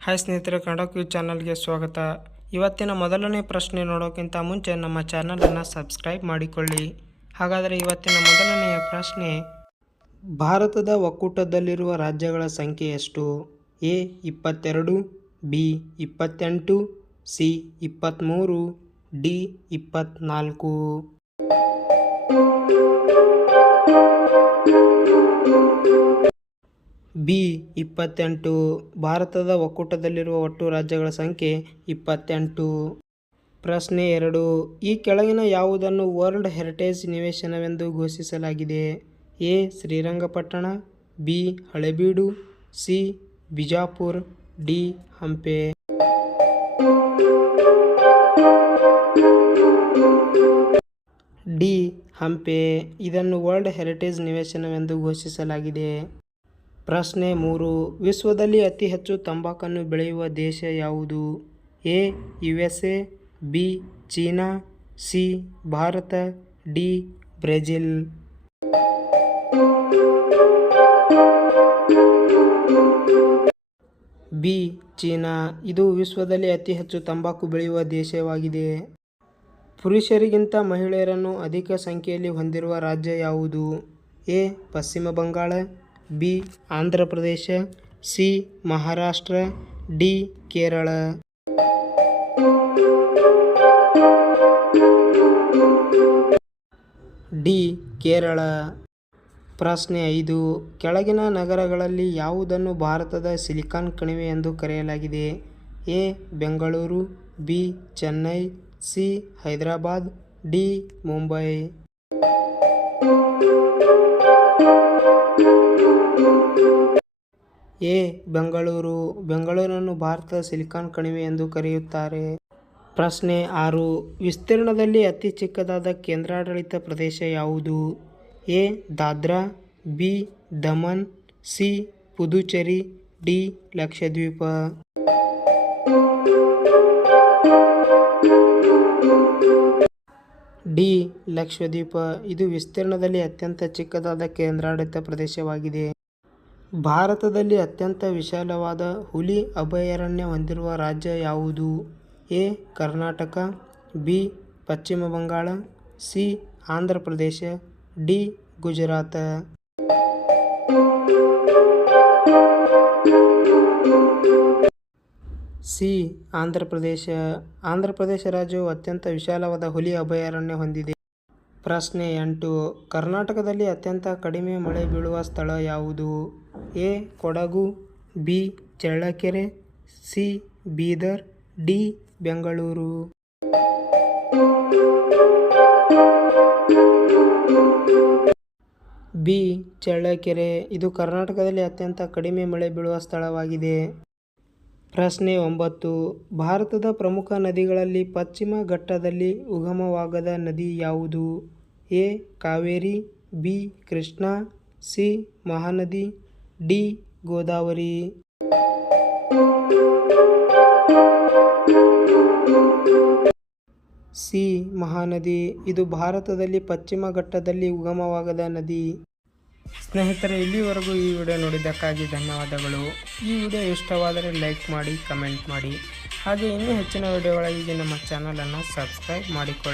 Hi ಸ್ನೇಹಿತರೆ Kannada Q ಚಾನಲ್ಗೆ ಸ್ವಾಗತ. ಇವತ್ತಿನ ಮೊದಲನೇ ಪ್ರಶ್ನೆ ನೋಡೋಕ್ಕಿಂತ ಮುಂಚೆ ನಮ್ಮ ಚಾನಲನ್ನು ಸಬ್ಸ್ಕ್ರೈಬ್ ಮಾಡಿಕೊಳ್ಳಿ. ಹಾಗಾದರೆ ಇವತ್ತಿನ ಮೊದಲನೆಯ ಪ್ರಶ್ನೆ, ಭಾರತದ ಒಕ್ಕೂಟದಲ್ಲಿರುವ ರಾಜ್ಯಗಳ ಸಂಖ್ಯೆ ಎಷ್ಟು? ಎ, ಇಪ್ಪತ್ತೆರಡು, ಬಿ, ಇಪ್ಪತ್ತೆಂಟು, ಸಿ ಇಪ್ಪತ್ತ್ಮೂರು ಡಿ ಇಪ್ಪತ್ತ್ನಾಲ್ಕು ಬಿ ಇಪ್ಪತ್ತೆಂಟು. ಭಾರತದ ಒಕ್ಕೂಟದಲ್ಲಿರುವ ಒಟ್ಟು ರಾಜ್ಯಗಳ ಸಂಖ್ಯೆ ಇಪ್ಪತ್ತೆಂಟು. ಪ್ರಶ್ನೆ ಎರಡು. ಈ ಕೆಳಗಿನ ಯಾವುದನ್ನು ವರ್ಲ್ಡ್ ಹೆರಿಟೇಜ್ ನಿವೇಶನವೆಂದು ಘೋಷಿಸಲಾಗಿದೆ? A. Srirangapatna, B. Halebidu, C. Bijapur, D. Hampi. D. Hampi. ಇದನ್ನು ವರ್ಲ್ಡ್ ಹೆರಿಟೇಜ್ ನಿವೇಶನವೆಂದು ಘೋಷಿಸಲಾಗಿದೆ. ಪ್ರಶ್ನೆ ಮೂರು. ವಿಶ್ವದಲ್ಲಿ ಅತಿ ಹೆಚ್ಚು ತಂಬಾಕನ್ನು ಬೆಳೆಯುವ ದೇಶ ಯಾವುದು? A U S A B, China, C, Bharat, D, Brazil. B, China. ಇದು ವಿಶ್ವದಲ್ಲಿ ಅತಿ ಹೆಚ್ಚು ತಂಬಾಕು ಬೆಳೆಯುವ ದೇಶವಾಗಿದೆ. ಪುರುಷರಿಗಿಂತ ಮಹಿಳೆಯರನ್ನು ಅಧಿಕ ಸಂಖ್ಯೆಯಲ್ಲಿ ಹೊಂದಿರುವ ರಾಜ್ಯ ಯಾವುದು? ಎ, ಪಶ್ಚಿಮ Bengal B, Andhra Pradesh, C, Maharashtra, D, Kerala. D, Kerala. ಪ್ರಶ್ನೆ ಐದು, ಕೆಳಗಿನ ನಗರಗಳಲ್ಲಿ ಯಾವುದನ್ನು ಭಾರತದ ಸಿಲಿಕಾನ್ ಕಣಿವೆ ಎಂದು ಕರೆಯಲಾಗಿದೆ? A, Bengaluru, B, Chennai, C, Hyderabad, D, Mumbai. A Bengaluru, ಬೆಂಗಳೂರನ್ನು ಭಾರತದ ಸಿಲಿಕಾನ್ ಕಣಿವೆ ಎಂದು ಕರೆಯುತ್ತಾರೆ. ಪ್ರಶ್ನೆ ಆರು, ವಿಸ್ತೀರ್ಣದಲ್ಲಿ ಅತಿ ಚಿಕ್ಕದಾದ ಕೇಂದ್ರಾಡಳಿತ ಪ್ರದೇಶ ಯಾವುದು? A, Dadra, B, Daman, C, Puducherry, D, Lakshadweep. D, Lakshadweep. ಇದು ವಿಸ್ತೀರ್ಣದಲ್ಲಿ ಅತ್ಯಂತ ಚಿಕ್ಕದಾದ ಕೇಂದ್ರಾಡಳಿತ ಪ್ರದೇಶವಾಗಿದೆ. ಭಾರತದಲ್ಲಿ ಅತ್ಯಂತ ವಿಶಾಲವಾದ ಹುಲಿ ಅಭಯಾರಣ್ಯ ಹೊಂದಿರುವ ರಾಜ್ಯ ಯಾವುದು? A. Karnataka, B. Paschim Bengal, C. Andhra Pradesh, D. Gujarat. C. Andhra Pradesh. Andhra Pradesh ರಾಜ್ಯವು ಅತ್ಯಂತ ವಿಶಾಲವಾದ ಹುಲಿ ಅಭಯಾರಣ್ಯ ಹೊಂದಿದೆ. ಪ್ರಶ್ನೆ ಎಂಟು, ಕರ್ನಾಟಕದಲ್ಲಿ ಅತ್ಯಂತ ಕಡಿಮೆ ಮಳೆ ಬೀಳುವ ಸ್ಥಳ ಯಾವುದು? A, Kodagu, B, Challakere, C, Bidar, D, Bengaluru. B, Challakere. ಇದು ಕರ್ನಾಟಕದಲ್ಲಿ ಅತ್ಯಂತ ಕಡಿಮೆ ಮಳೆ ಬೀಳುವ ಸ್ಥಳವಾಗಿದೆ. ಪ್ರಶ್ನೆ ಒಂಬತ್ತು. ಭಾರತದ ಪ್ರಮುಖ ನದಿಗಳಲ್ಲಿ ಪಶ್ಚಿಮ ಘಟ್ಟದಲ್ಲಿ ಉಗಮವಾಗದ ನದಿ ಯಾವುದು? A. Kaveri, B. Krishna, C. Mahanadi, D. Godavari. C. Mahanadi. ಇದು ಭಾರತದಲ್ಲಿ ಪಶ್ಚಿಮ ಘಟ್ಟದಲ್ಲಿ ಉಗಮವಾಗದ ನದಿ. ಸ್ನೇಹಿತರೆ, ಇಲ್ಲಿವರೆಗೂ ಈ ವಿಡಿಯೋ ನೋಡಿದ್ದಕ್ಕಾಗಿ ಧನ್ಯವಾದಗಳು. ಈ ವಿಡಿಯೋ ಇಷ್ಟವಾದರೆ ಲೈಕ್ ಮಾಡಿ, ಕಮೆಂಟ್ ಮಾಡಿ. ಹಾಗೆ ಇನ್ನೂ ಹೆಚ್ಚಿನ ವಿಡಿಯೋಗಳಿಗಾಗಿ ನಮ್ಮ ಚಾನಲನ್ನು ಸಬ್ಸ್ಕ್ರೈಬ್ ಮಾಡಿಕೊಳ್ಳಿ.